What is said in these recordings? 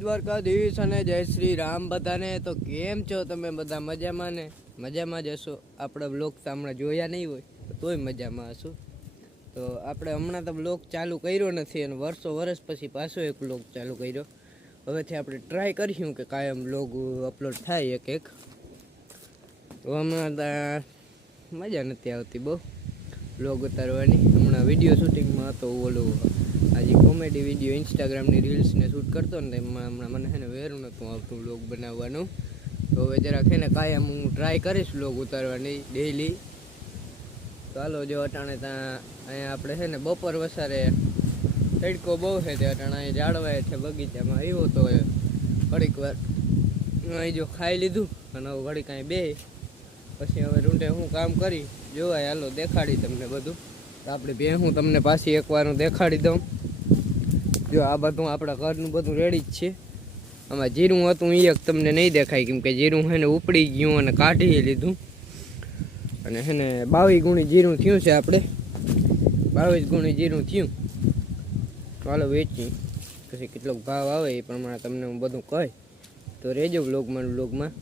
દ્વારકાધીશ અને જય શ્રી રામ બધાને. તો કેમ છો તમે બધા? મજામાં ને? મજામાં જ હશો. આપણે બ્લોગ તો હમણાં જોયા નહીં હોય તોય મજામાં હશો. તો આપણે હમણાં તો બ્લોગ ચાલુ કર્યો નથી અને વર્ષ પછી પાછો એક બ્લોગ ચાલુ કર્યો. હવેથી આપણે ટ્રાય કરીશું કે કાયમ બ્લોગ અપલોડ થાય એક. તો હમણાં મજા નથી આવતી બહુ બ્લોગ ઉતારવાની. હમણાં વિડીયો શૂટિંગમાં હતો ઓલું આજે કોમેડી વિડીયો ઇન્સ્ટાગ્રામની રીલ્સને શૂટ કરતો ને એમાં હમણાં મને છે ને વેરું નહોતું આવતું બ્લોગ બનાવવાનું. તો હવે જરાક છે ને કાયમ હું ટ્રાય કરીશ બ્લોગ ઉતારવાની ડેઈલી. ચાલો જો અટાણે ત્યાં અહીંયા આપણે છે ને બપોર વસારે તડકો બહુ છે તે અટાણે અહીં ઝાડવાય છે બગીચામાં આવ્યો તો ઘડીક વાર અહીં જો ખાઈ લીધું અને હવે ઘડીક અહીં બે પછી હવે રૂંઢે હું કામ કરી જોવાય. હાલો દેખાડી તમને બધું. તો આપણે બે હું તમને પાછી એકવાર હું દેખાડી દઉં. જો આ બધું આપણા ઘરનું બધું રેડી જ છે. આમાં જીરું હતું એ તમને નહીં દેખાય કેમ કે જીરું છે ને ઉપડી ગયું અને કાઢી લીધું. અને છે ને 22 ગુણી જીરું થયું છે. આપણે 22 ગુણી જીરું થયું. ચાલો વેચી પછી કેટલો ભાવ આવે એ પ્રમાણે તમને હું બધું કહી. તો રહેજો બ્લોગમાં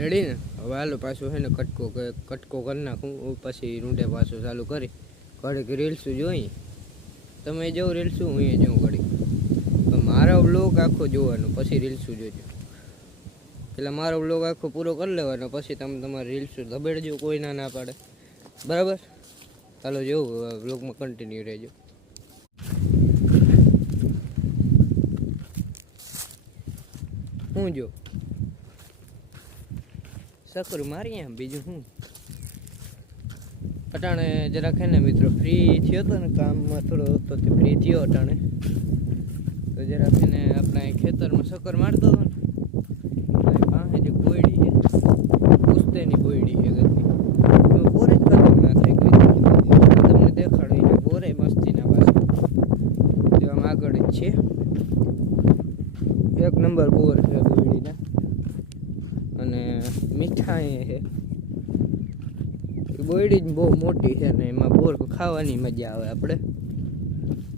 રેડી ને. હવે હાલો પાછું છે ને કટકો કરી નાખું પછી રૂંઢે પાછું ચાલુ કરી ઘડીક રીલ્સું જોઈ. તમે જો રીલ્સું હું એ જોઉં ઘડીક. તો મારો બ્લોગ આખો જોવાનો પછી રીલ્સું જોજો. એટલે મારો બ્લોગ આખો પૂરો કરી લેવાનો પછી તમે તમારે રીલ્સું ધબેડજો. કોઈ ના પાડે બરાબર. ચાલો જોવું બ્લોગમાં કન્ટિન્યુ રહેજો. હું જો સકરું મારી એમ બીજું હું અટાણે જરાક હે ને મિત્રો ફ્રી થયો હતો ને કામમાં થોડો હતો તે ફ્રી થયો અટાણે. તો જરાક હે ને આપણે ખેતરમાં સકર મારતો હતો ને પાસે જે બોયડી છે પુસ્તેની બોયડી છે ગતી બોરે જ ખતમ ના થાય કોઈ તમને દેખાડું છે. બોરે મસ્તીના પાસે જો આમ આગળ જ છે. એક નંબર બોર છે બોયડીના અને મીઠાઈ છે. બોયડી જ બહુ મોટી છે ને એમાં બોર ખાવાની મજા આવે આપણે.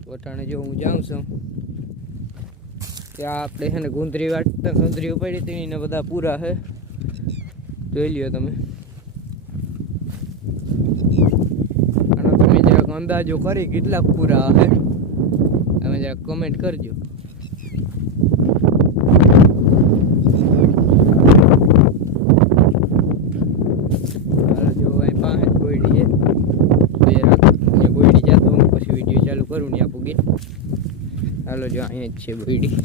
વટાણે જો હું જાઉં છું ત્યાં આપણે છે ને ગુંદરી ઉપાડી હતી એને બધા પૂરા છે. જોઈ લ્યો તમે. અને તમે જરાક અંદાજો કરી કેટલા પૂરા છે તમે જરાક કમેન્ટ કરજો. હાલો જો અહીંયા જ છે બોયડી.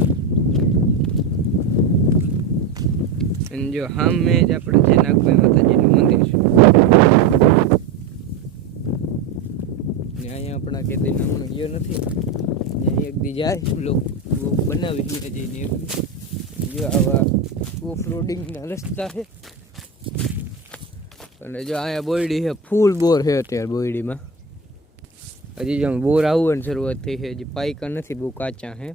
અને જો સામે જ આપણે છે નાગભાઈ માતાજીનું મંદિર છે. અહીંયા આપણા કેદી હમણાં ગયો નથી. એક દી જાય બ્લોગ બનાવી જઈને. જો આવા ઓફ રોડિંગના રસ્તા છે. અને જો અહીંયા બોયડી છે ફૂલ બોર છે અત્યારે બોયડીમાં. હજી જો બોર આવવાની શરૂઆત થઈ છે. હજી પાયકા નથી બહુ કાચા છે.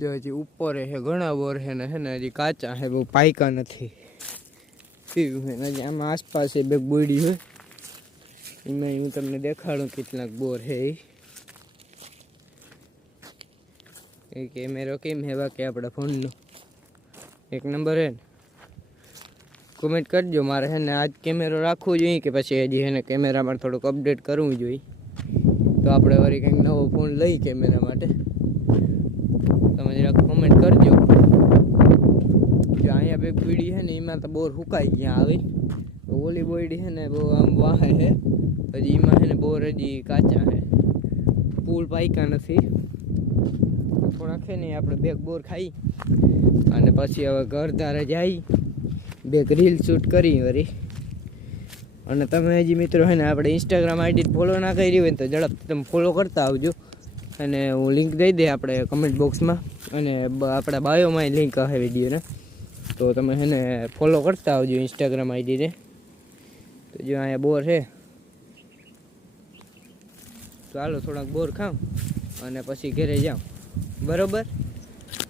જો હજી ઉપર છે ઘણા બોર છે ને હજી કાચા છે બહુ પાયકા નથી. હજી આમાં આસપાસ બે બોયડી હોય એમાં હું તમને દેખાડું કેટલાક બોર છે. એ કેમેરો કેમ હે બાકી આપણા ફોનનો એક નંબર હે ને. કોમેન્ટ કરજો. મારે છે ને આજ કેમેરો રાખવો જોઈએ કે પછી હજી છે ને કેમેરામાં થોડુંક અપડેટ કરવું જોઈએ. તો આપણે વળી કંઈક નવો ફોન લઈ કેમેરા માટે. તમે જરાક કોમેન્ટ કરજો. જો અહીંયા બે બોયડી છે ને એમાં તો બોર સુકાઈ ગયા આવી. ઓલી બોયડી છે ને બહુ આમ વાહે છે હજી એમાં છે ને બોર હજી કાચા છે ફૂલ પાયકા નથી. થોડાક છે ને આપણે બે બોર ખાઈ અને પછી હવે ઘર ધારે જાય બે રીલ શૂટ કરી વળી. અને તમે હજી મિત્રો છે ને આપણે ઇન્સ્ટાગ્રામ આઈડી ફોલો ના કરી હોય ને તો ઝડપથી તમે ફોલો કરતા આવજો. અને હું લિંક દઈ દે આપણે કમેન્ટ બોક્સમાં અને આપણા બાયોમાં લિંક હશે વિડીયોને. તો તમે છે ને ફોલો કરતા આવજો ઇન્સ્ટાગ્રામ આઈડીને. તો જો અહીંયા બોર છે તો હાલો થોડાક બોર ખાઉં અને પછી ઘરે જાઉં બરોબર.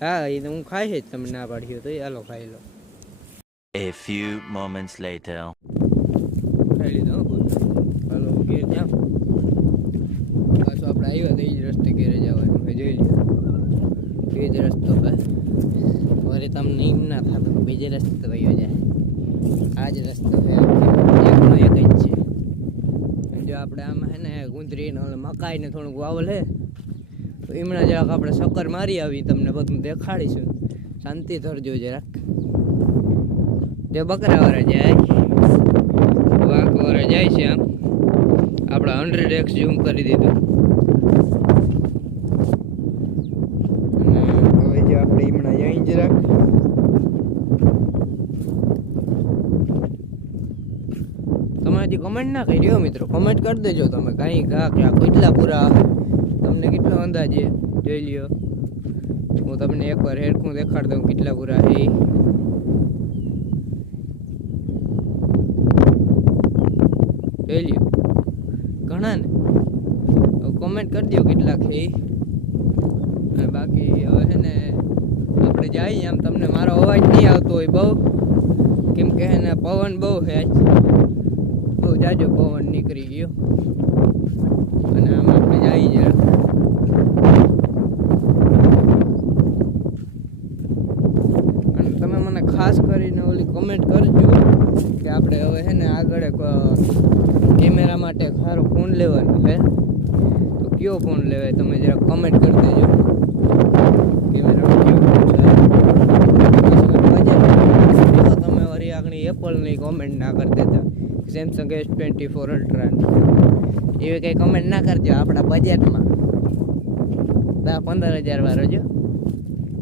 હા એ તો હું ખાઈ જ તમે ના પાડ્યો તો હાલો ખાઈ લો. A few moments later. ખાઈ લીધો હાલો ઘેર જાઉં. પાછું આપણે આવ્યા તો એ જ રસ્તે ઘેરે જવાનું જોઈ લો. એ જ રસ્તો હે વળી તમને એમ ના થતો બીજે રસ્તે વયો જાય આ જ રસ્તો હે એકનો એક જ છે જો આપણે આમાં હે ને ગુંદરીને મકાઈને થોડુંક વાવલ હે તો એમણા જરાક આપણે ચક્કર મારી આવી તમને બધું દેખાડીશું શાંતિ ધરજો જરાક જો બકરાવાળા જાય વાંકવાળા જાય છે આમ આપણે 100x ઝૂમ કરી દીધું અને હવે જે આપણે હમણાં જઈ જરાક તમે હજી કમેન્ટ ના કરી દો મિત્રો કમેન્ટ કરી દેજો તમે કાંઈ ઘા કે આ કેટલા પૂરા તમને કેટલો અંદાજે જોઈ લ્યો હું તમને એકવાર હેડખું દેખાડ દઉં કેટલા પૂરા છે જોઈ લ્યો ઘણા ને કોમેન્ટ કરી દો કેટલા છે અને બાકી હવે છે ને આપણે જઈએ આમ તમને મારો અવાજ નહીં આવતો હોય બહુ કેમ કે ને પવન બહુ છે આજ બહુ જાજો પવન નીકળી ગયો અને આમ આપણે જઈએ જરા અને તમે મને ખાસ કરીને ઓલી કમેન્ટ કરજો કે આપણે હવે છે ને આગળ કેમેરા માટે સારો ફોન લેવાનો છે તો કયો ફોન લેવાય તમે જરા કમેન્ટ કરી દેજો કેમેરા કયો ફોન છે તમે વળી આગળ એપલની કોમેન્ટ ના કરી દેતા સેમસંગ S24 અલ્ટ્રા એવી કંઈ કમેન્ટ ના કરજો આપણા બજેટમાં 10-15 હજાર વાળો જો